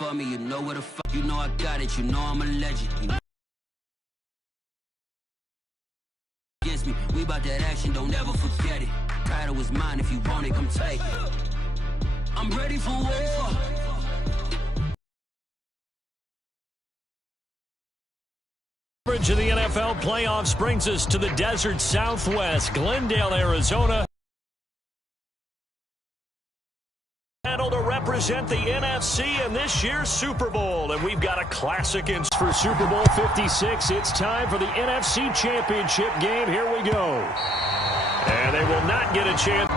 for me, you know what the fuck. You know I got it, you know I'm a legend. You know against me, we about that action, don't ever forget it. Title is mine, if you want it, come take it. I'm ready for war. Coverage of the NFL playoffs brings us to the desert Southwest, Glendale, Arizona. To represent the NFC in this year's Super Bowl. And we've got a classic for Super Bowl 56. It's time for the NFC Championship game. Here we go. And they will not get a chance.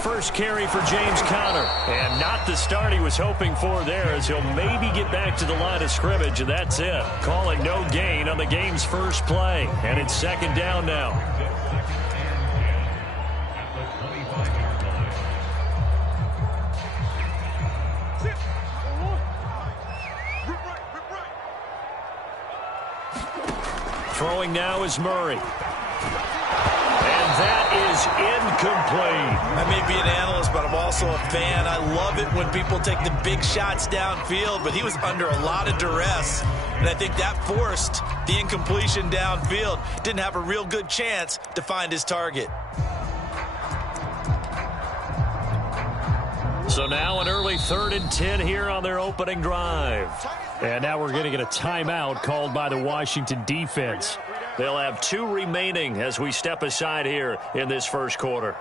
First carry for James Conner. And not the start he was hoping for there, as he'll maybe get back to the line of scrimmage, and that's it. Calling no gain on the game's first play. And it's second down now. Throwing now is Murray. And that is incomplete. I may be an analyst, but I'm also a fan. I love it when people take the big shots downfield, but he was under a lot of duress, and I think that forced the incompletion downfield. Didn't have a real good chance to find his target. So now an early 3rd and 10 here on their opening drive. And now we're going to get a timeout called by the Washington defense. They'll have 2 remaining as we step aside here in this first quarter.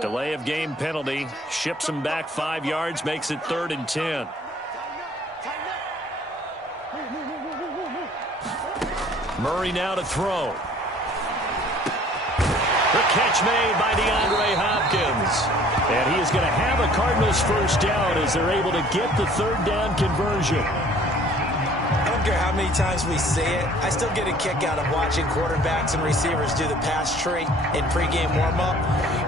Delay of game penalty. Ships him back 5 yards. Makes it 3rd and 10. Murray now to throw. The catch made by DeAndre Hopkins. And he is going to have a Cardinals first down as they're able to get the 3rd down conversion. I don't care how many times we say it, I still get a kick out of watching quarterbacks and receivers do the pass tree in pregame warm-up.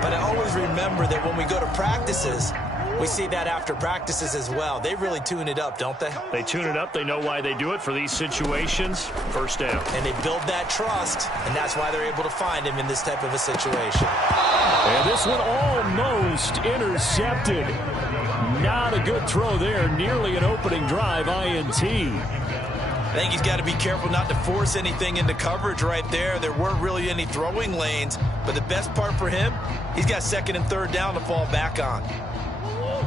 But I always remember that when we go to practices, we see that after practices as well. They really tune it up, don't they? They tune it up. They know why they do it for these situations. First down. And they build that trust, and that's why they're able to find him in this type of a situation. And this one almost intercepted. Not a good throw there. Nearly an opening drive INT. I think he's got to be careful not to force anything into coverage right there. There weren't really any throwing lanes, but the best part for him, he's got 2nd and 3rd down to fall back on.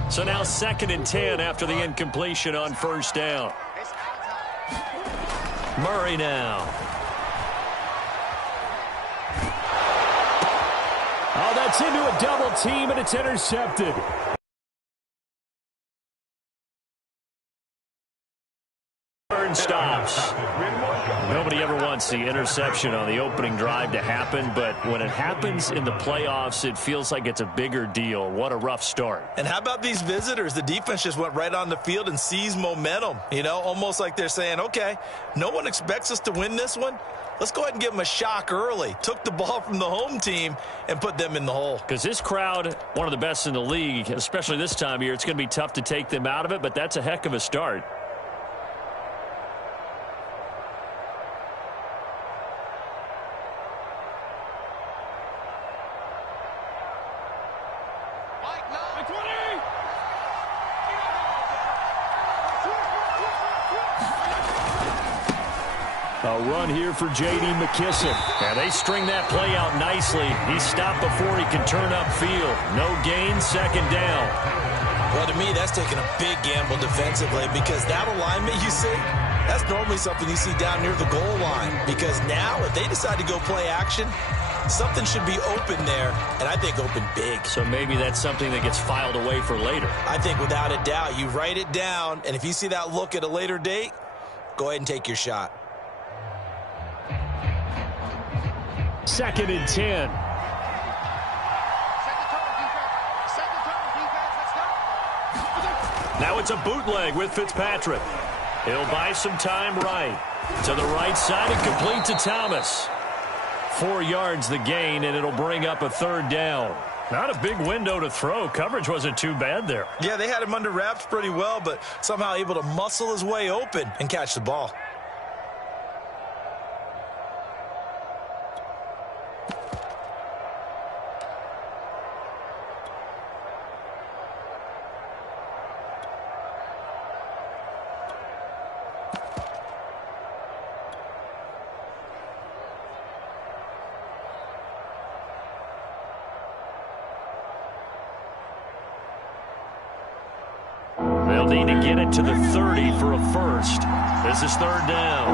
So now 2nd and 10 after the incompletion on first down. Murray now. Oh, that's into a double team, and it's intercepted. Stops. Nobody ever wants the interception on the opening drive to happen, but when it happens in the playoffs, it feels like it's a bigger deal. What a rough start. And how about these visitors? The defense just went right on the field and seized momentum, you know, almost like they're saying, okay, no one expects us to win this one. Let's go ahead and give them a shock early. Took the ball from the home team and put them in the hole. Because this crowd, one of the best in the league, especially this time of year, it's going to be tough to take them out of it, but that's a heck of a start. A run here for J.D. McKissic. And they string that play out nicely. He's stopped before he can turn upfield. No gain, 2nd down. Well, to me, that's taking a big gamble defensively because that alignment you see, that's normally something you see down near the goal line. Because now, if they decide to go play action, something should be open there, and I think open big. So maybe that's something that gets filed away for later. I think without a doubt, you write it down, and if you see that look at a later date, go ahead and take your shot. 2nd and 10. Now it's a bootleg with Fitzpatrick. He'll buy some time right. To the right side and complete to Thomas. 4 yards the gain, and it'll bring up a 3rd down. Not a big window to throw. Coverage wasn't too bad there. Yeah, they had him under wraps pretty well, but somehow able to muscle his way open and catch the ball. They'll need to get it to the 30 for a first. This is third down.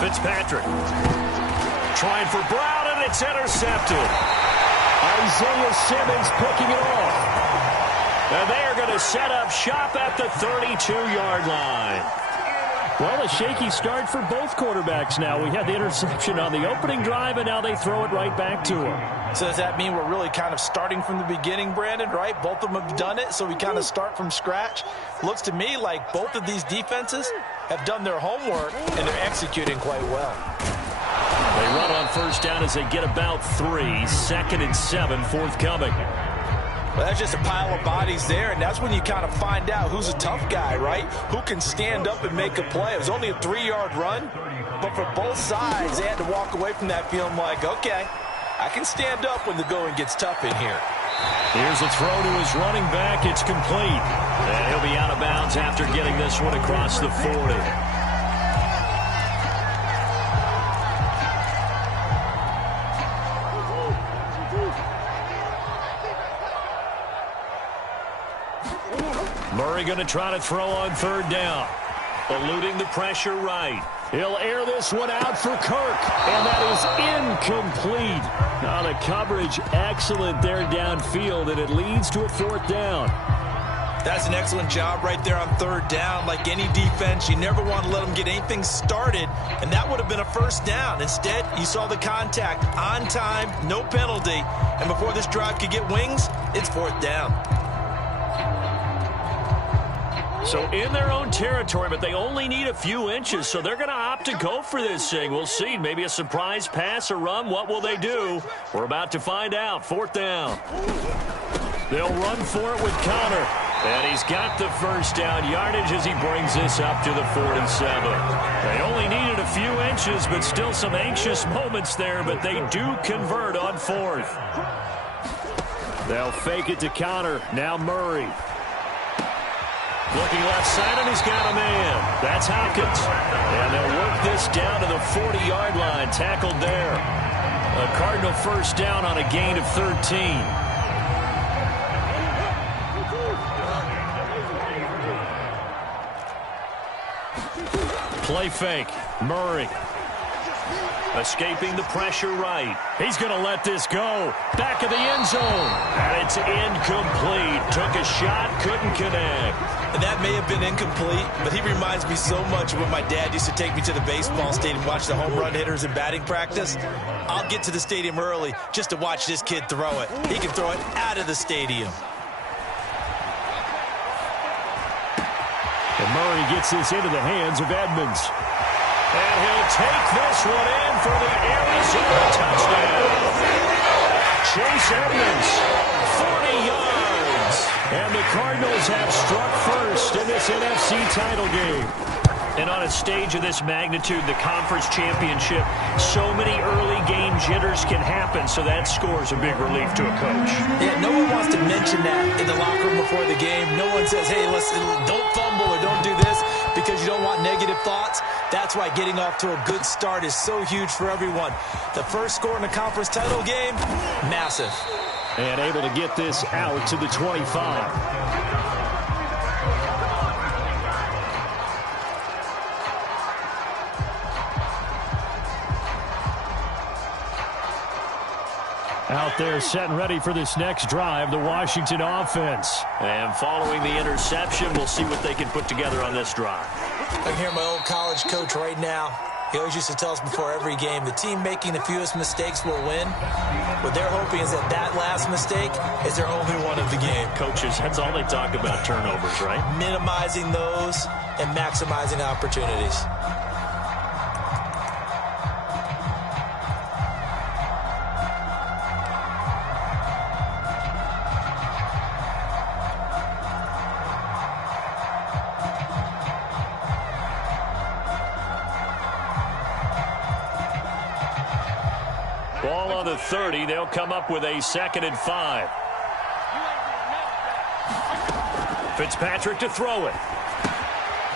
Fitzpatrick trying for Brown, and it's intercepted. Isaiah Simmons picking it off. And they are going to set up shop at the 32-yard line. Well, a shaky start for both quarterbacks now. We had the interception on the opening drive, and now they throw it right back to him. So does that mean we're really kind of starting from the beginning, Brandon, right? Both of them have done it, so we kind of start from scratch. Looks to me like both of these defenses have done their homework, and they're executing quite well. They run on first down as they get about 3. 2nd and 7, forthcoming. Well, that's just a pile of bodies there, and that's when you kind of find out who's a tough guy, right? Who can stand up and make a play. It was only a 3-yard run, but for both sides, they had to walk away from that feeling like, okay, I can stand up when the going gets tough in here. Here's a throw to his running back. It's complete. And he'll be out of bounds after getting this one across the 40. Murray going to try to throw on third down. Eluding the pressure right. He'll air this one out for Kirk. And that is incomplete. Now the coverage excellent there downfield, and it leads to a fourth down. That's an excellent job right there on third down. Like any defense, you never want to let them get anything started, and that would have been a first down. Instead, you saw the contact on time, no penalty, and before this drive could get wings, it's fourth down. So in their own territory, but they only need a few inches, so they're going to opt to go for this thing. We'll see. Maybe a surprise pass or run. What will they do? We're about to find out. Fourth down. They'll run for it with Connor. And he's got the first down yardage as he brings this up to the 47. They only needed a few inches, but still some anxious moments there, but they do convert on fourth. They'll fake it to Connor. Now Murray. Looking left side, and he's got a man. That's Hopkins. And they'll work this down to the 40-yard line. Tackled there. A Cardinal first down on a gain of 13. Play fake. Murray. Escaping the pressure right. He's going to let this go. Back of the end zone. And it's incomplete. Took a shot, couldn't connect. And that may have been incomplete, but he reminds me so much of when my dad used to take me to the baseball stadium, watch the home run hitters in batting practice. I'll get to the stadium early just to watch this kid throw it. He can throw it out of the stadium. And Murray gets this into the hands of Edmonds. And he'll take this one in for the Arizona touchdown. Chase Edmonds, 40 yards. And the Cardinals have struck first in this NFC title game. And on a stage of this magnitude, the conference championship, so many early game jitters can happen, so that score's a big relief to a coach. Yeah, no one wants to mention that in the locker room before the game. No one says, hey, listen, don't fumble or don't do this because you don't want negative thoughts. That's why getting off to a good start is so huge for everyone. The first score in the conference title game, massive. And able to get this out to the 25. Out there set and ready for this next drive, the Washington offense. And following the interception, we'll see what they can put together on this drive. I can hear my old college coach right now. He always used to tell us before every game, the team making the fewest mistakes will win. What they're hoping is that that last mistake is their only one of the game. Coaches, that's all they talk about, turnovers, right? Minimizing those and maximizing opportunities. Ball on the 30. They'll come up with a 2nd and 5. Fitzpatrick to throw it.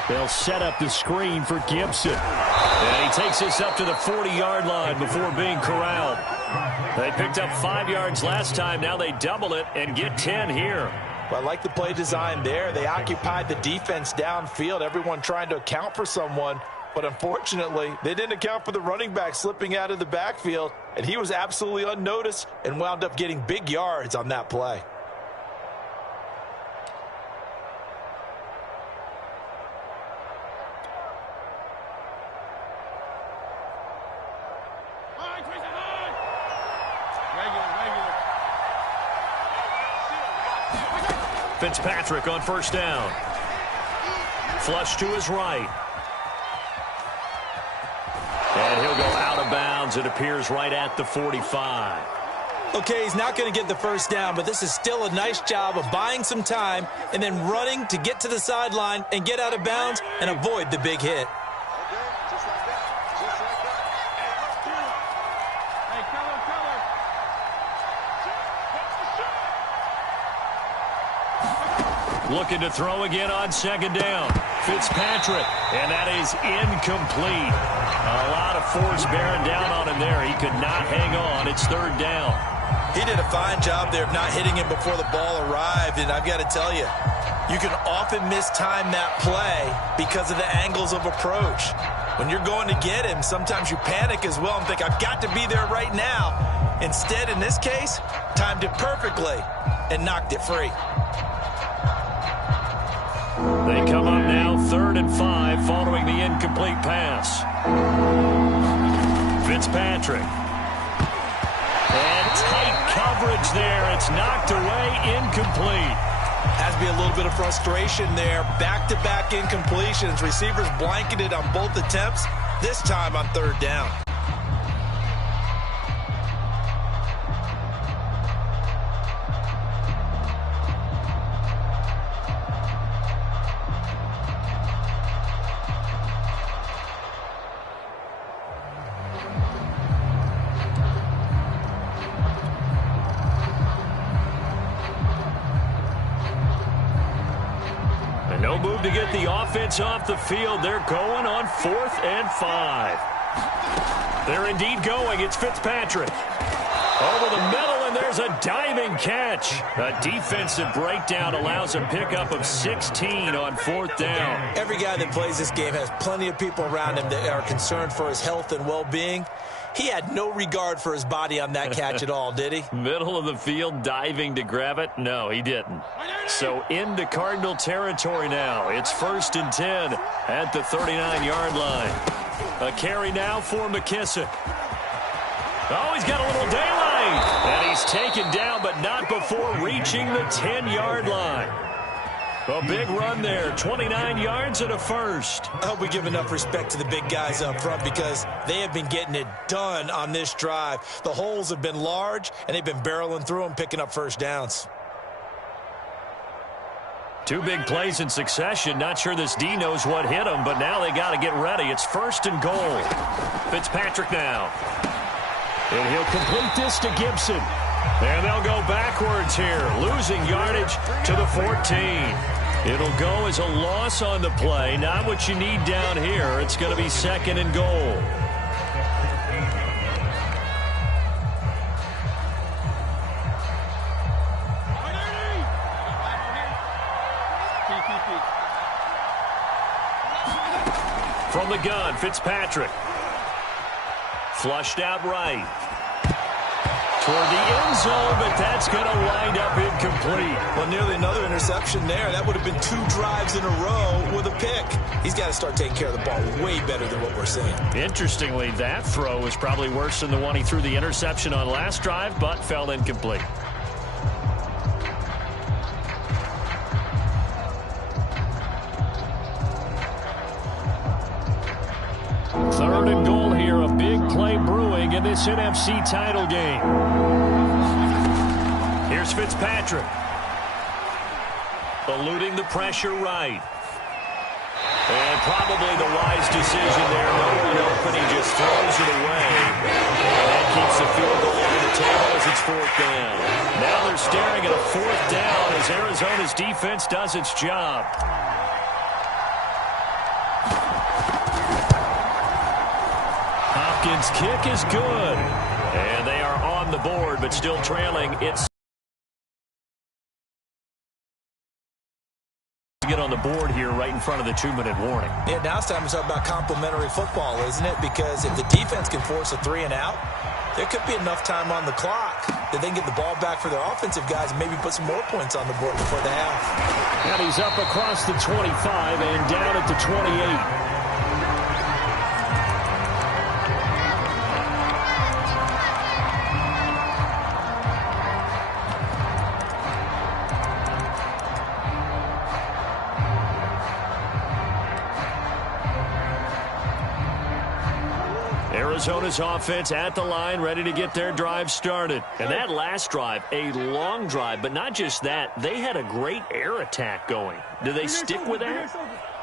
They'll set up the screen for Gibson. And he takes this up to the 40-yard line before being corralled. They picked up 5 yards last time. Now they double it and get 10 here. Well, I like the play design there. They occupied the defense downfield, everyone trying to account for someone. But unfortunately, they didn't account for the running back slipping out of the backfield, and he was absolutely unnoticed and wound up getting big yards on that play. Fitzpatrick on first down. Flush to his right. And he'll go out of bounds. It appears right at the 45. Okay, he's not going to get the first down, but this is still a nice job of buying some time and then running to get to the sideline and get out of bounds and avoid the big hit. Looking to throw again on second down. Fitzpatrick, and that is incomplete. A lot of force bearing down on him there. He could not hang on. It's third down. He did a fine job there of not hitting him before the ball arrived, and I've got to tell you, you can often mistime that play because of the angles of approach. When you're going to get him, sometimes you panic as well and think, I've got to be there right now. Instead, in this case, timed it perfectly and knocked it free. They come up now 3rd and 5 following the incomplete pass. Fitzpatrick. And tight coverage there. It's knocked away, incomplete. Has to be a little bit of frustration there. Back-to-back incompletions. Receivers blanketed on both attempts, this time on third down. No move to get the offense off the field. They're going on 4th and 5. They're indeed going. It's Fitzpatrick. Over the middle, and there's a diving catch. A defensive breakdown allows a pickup of 16 on 4th down. Every guy that plays this game has plenty of people around him that are concerned for his health and well-being. He had no regard for his body on that catch at all, did he? Middle of the field, diving to grab it? No, he didn't. So into Cardinal territory now. It's 1st and 10 at the 39-yard line. A carry now for McKissick. Oh, he's got a little daylight. And he's taken down, but not before reaching the 10-yard line. A big run there, 29 yards and a first. I hope we give enough respect to the big guys up front because they have been getting it done on this drive. The holes have been large, and they've been barreling through them, picking up first downs. 2 big plays in succession. Not sure this D knows what hit him, but now they got to get ready. It's 1st and goal. Fitzpatrick now. And he'll complete this to Gibson. And they'll go backwards here, losing yardage to the 14. It'll go as a loss on the play. Not what you need down here. It's going to be 2nd and goal. From the gun, Fitzpatrick. Flushed out right. Toward the end zone, but that's going to wind up incomplete. Well, nearly another interception there. That would have been 2 drives in a row with a pick. He's got to start taking care of the ball way better than what we're seeing. Interestingly, that throw was probably worse than the one he threw the interception on last drive, but fell incomplete. Third and goal here, a big play brewing in this NFC title game. Here's Fitzpatrick. Eluding the pressure right. And probably the wise decision there. No open, he just throws it away. And that keeps the field goal on the table as it's 4th down. Now they're staring at a 4th down as Arizona's defense does its job. Hopkins' kick is good. And they are on the board, but still trailing. It's get on the board here right in front of the 2-minute warning. Yeah, now it's time to talk about complimentary football, isn't it? Because if the defense can force a 3 and out, there could be enough time on the clock that they can get the ball back for their offensive guys and maybe put some more points on the board before the half. And he's up across the 25 and down at the 28. Arizona's offense at the line, ready to get their drive started. And that last drive, a long drive, but not just that. They had a great air attack going. Do they stick with that?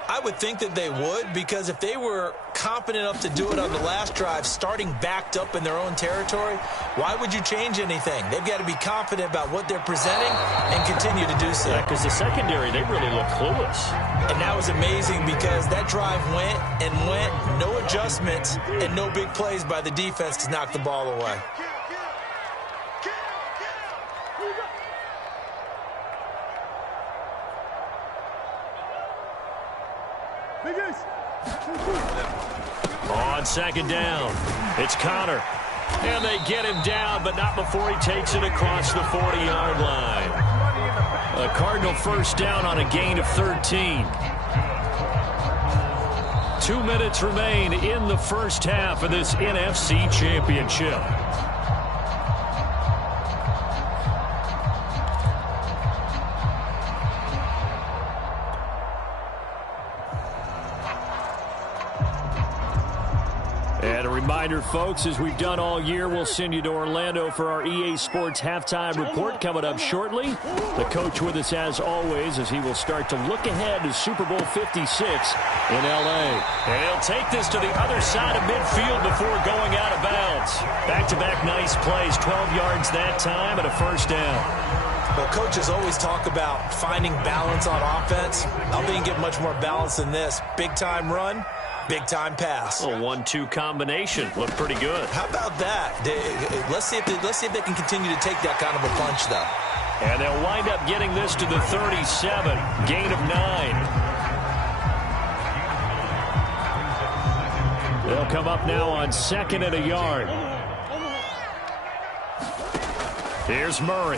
I would think that they would, because if they were competent enough to do it on the last drive, starting backed up in their own territory, why would you change anything? They've got to be confident about what they're presenting and continue to do so. Yeah, because the secondary, they really look clueless. And that was amazing because that drive went and went, no adjustments, and no big plays by the defense to knock the ball away. On second down, it's Connor. And they get him down, but not before he takes it across the 40-yard line. A Cardinal first down on a gain of 13. 2 minutes remain in the first half of this NFC Championship. And a reminder, folks, as we've done all year, we'll send you to Orlando for our EA Sports halftime report coming up shortly. The coach with us as always as he will start to look ahead to Super Bowl 56 in L.A. And he'll take this to the other side of midfield before going out of bounds. Back-to-back nice plays, 12 yards that time and a first down. Well, coaches always talk about finding balance on offense. I don't think you get much more balance than this. Big-time run. Big-time pass. A 1-2 combination. Looked pretty good. How about that? Let's see if they can continue to take that kind of a punch, though. And they'll wind up getting this to the 37. Gain of 9. They'll come up now on second and a yard. Here's Murray.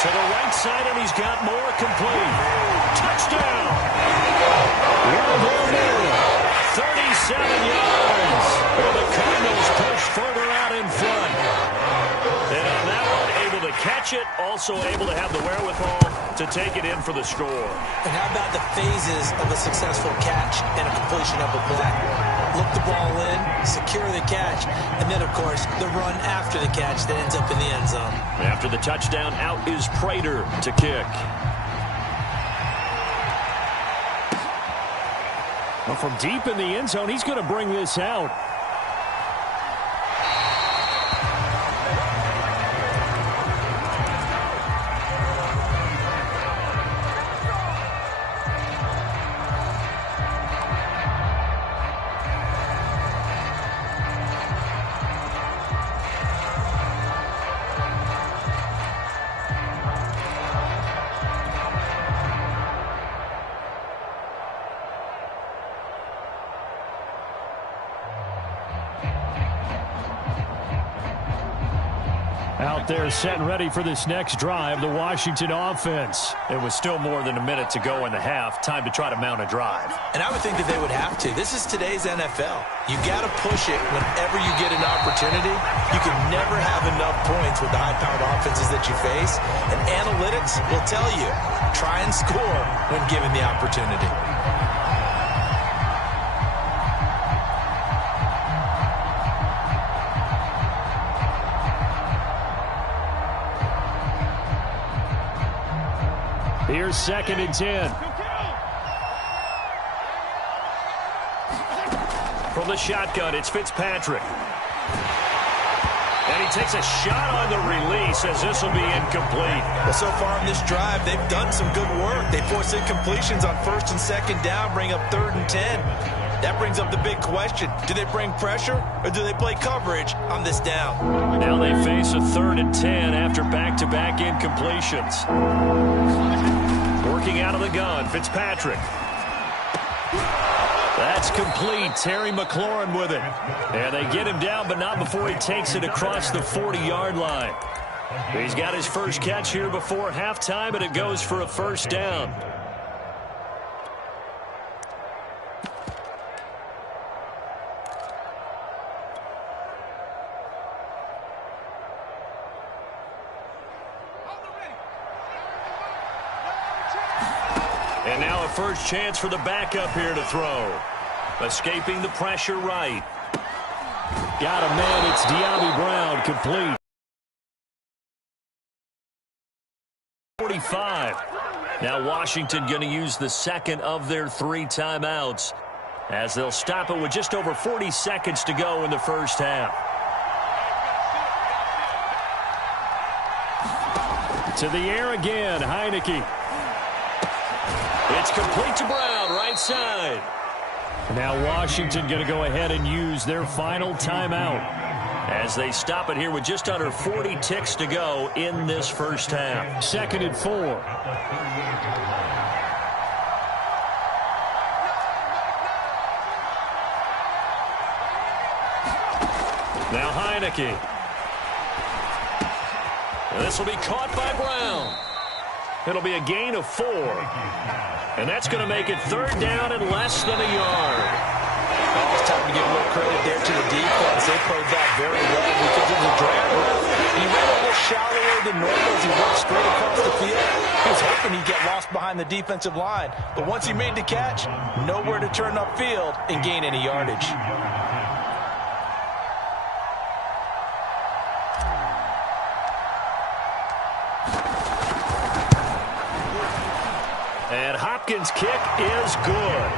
To the right side, and he's got more complete. Touchdown! Well, 37 yards. Well, the Cardinals push further out in front. And on that one, able to catch it, also able to have the wherewithal to take it in for the score. And how about the phases of a successful catch and a completion of a play? Look the ball in, secure the catch, and then, of course, the run after the catch that ends up in the end zone. After the touchdown, out is Prater to kick. Well, from deep in the end zone, he's going to bring this out. Out there set and ready for this next drive, the Washington offense. It was still more than a minute to go in the half. Time to try to mount a drive. And I would think that they would have to. This is today's NFL. You got to push it whenever you get an opportunity. You can never have enough points with the high-powered offenses that you face. And analytics will tell you, try and score when given the opportunity. Here's second and 10. From the shotgun, it's Fitzpatrick. And he takes a shot on the release as this will be incomplete. Well, so far in this drive, they've done some good work. They force incompletions on first and second down, bring up third and 10. That brings up the big question. Do they bring pressure or do they play coverage on this down? Now they face a 3rd and 10 after back-to-back incompletions. Working out of the gun, Fitzpatrick. That's complete. Terry McLaurin with it. And they get him down, but not before he takes it across the 40-yard line. He's got his first catch here before halftime, and it goes for a first down. And now a first chance for the backup here to throw. Escaping the pressure right. Got a man. It's De'Ami Brown, complete. 45. Now Washington going to use the second of their 3 timeouts as they'll stop it with just over 40 seconds to go in the first half. To the air again, Heineke. It's complete to Brown, right side. Now Washington going to go ahead and use their final timeout as they stop it here with just under 40 ticks to go in this first half. 2nd and 4. Now Heineke. This will be caught by Brown. It'll be a gain of 4. And that's going to make it 3rd down and less than a yard. Well, it's time to give a little credit there to the defense. They played that very well because of the drag route. He ran a little shallower than normal as he worked straight across the field. He was hoping he'd get lost behind the defensive line. But once he made the catch, nowhere to turn upfield and gain any yardage. And Hopkins' kick is good.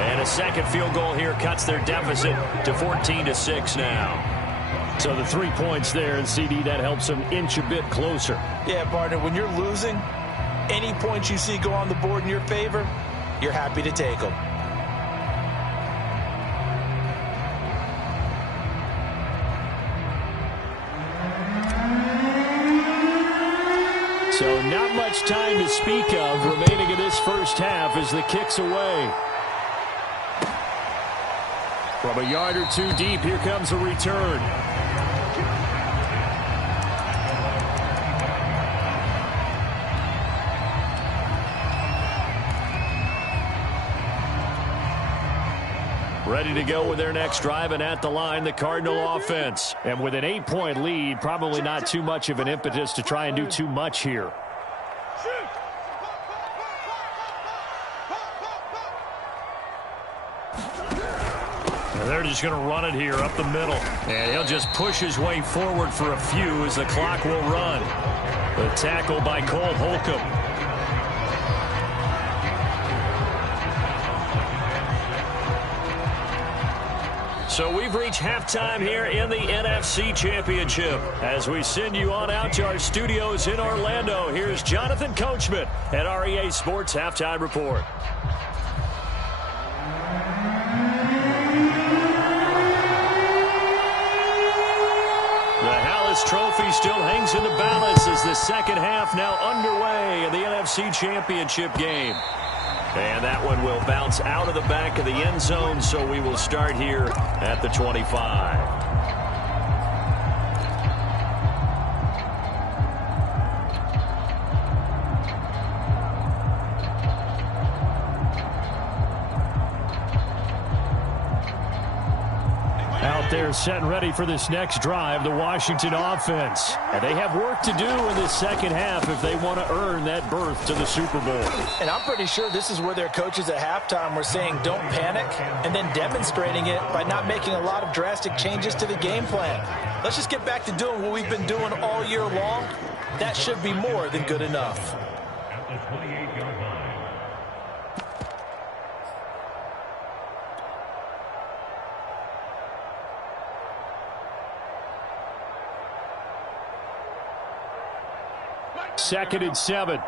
And a second field goal here cuts their deficit to 14-6 now. So the 3 points there, and CD, that helps them inch a bit closer. Yeah, partner, when you're losing, any points you see go on the board in your favor, you're happy to take them. So not much time to speak of remaining in this first half as the kick's away. From a yard or 2 deep, here comes a return. Ready to go with their next drive, and at the line, the Cardinal offense. And with an 8-point lead, probably not too much of an impetus to try and do too much here. And they're just going to run it here up the middle. And he'll just push his way forward for a few as the clock will run. The tackle by Cole Holcomb. So we've reached halftime here in the NFC Championship. As we send you on out to our studios in Orlando, here's Jonathan Coachman at our EA Sports Halftime Report. The Hallis Trophy still hangs in the balance as the second half now underway in the NFC Championship game. And that one will bounce out of the back of the end zone, so we will start here at the 25. Out there set and ready for this next drive, the Washington offense. And they have work to do in this second half if they want to earn that berth to the Super Bowl. And I'm pretty sure this is where their coaches at halftime were saying don't panic, and then demonstrating it by not making a lot of drastic changes to the game plan. Let's just get back to doing what we've been doing all year long. That should be more than good enough. At the 28-yard line. Second and 7.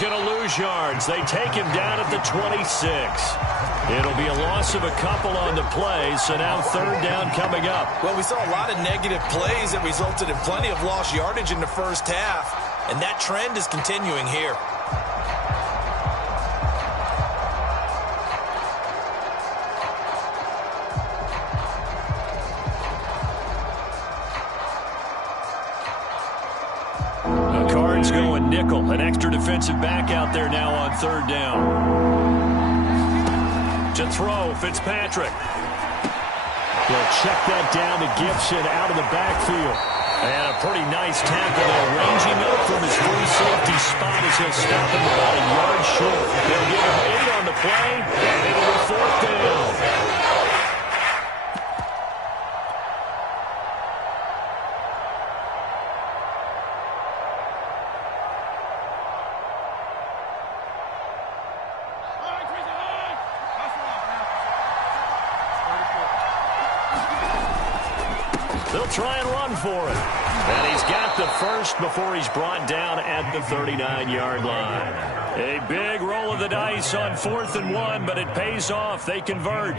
going to lose yards. They take him down at the 26. It'll be a loss of a couple on the play, so now third down coming up. Well, we saw a lot of negative plays that resulted in plenty of lost yardage in the first half, and that trend is continuing here. The Cards going nickel, an extra defensive back out there now on third down. To throw, Fitzpatrick. He'll check that down to Gibson out of the backfield. And a pretty nice tackle there, ranging up from his free safety spot as he'll stop him about a yard short. They'll give him 8 on the play, and it'll be fourth down. They'll try and run for it. And he's got the first before he's brought down at the 39-yard line. A big roll of the dice on 4th and 1, but it pays off. They convert.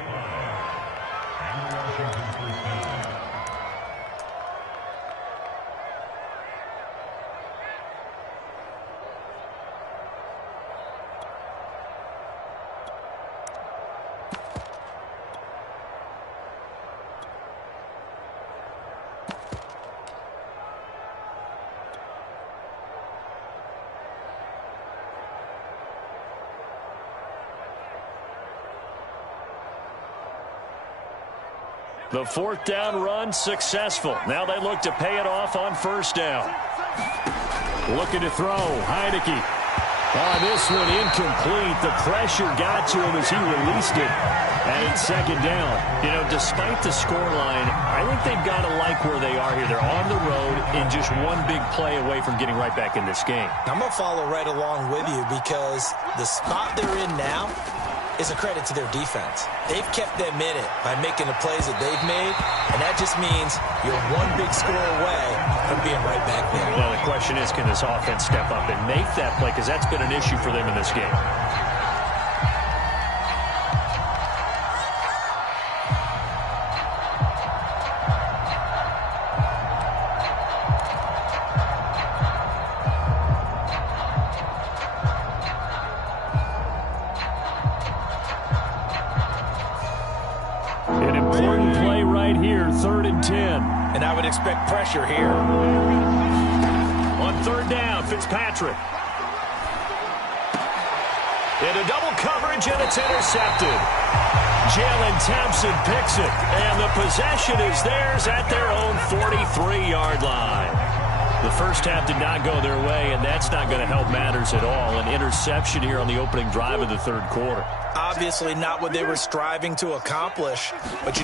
The fourth down run successful. Now they look to pay it off on first down. Looking to throw. Heineke. On this one, incomplete. The pressure got to him as he released it. And it's second down. You know, despite the scoreline, I think they've got to like where they are here. They're on the road and just one big play away from getting right back in this game. I'm going to follow right along with you because the spot they're in now is a credit to their defense. They've kept them in it by making the plays that they've made, and that just means you're one big score away from being right back there. Well, the question is, can this offense step up and make that play? Because that's been an issue for them in this game. And I would expect pressure here. On third down, Fitzpatrick. Into double coverage, and it's intercepted. Jalen Thompson picks it, and the possession is theirs at their own 43-yard line. The first half did not go their way, and that's not going to help matters at all. An interception here on the opening drive of the third quarter. Obviously not what they were striving to accomplish, but you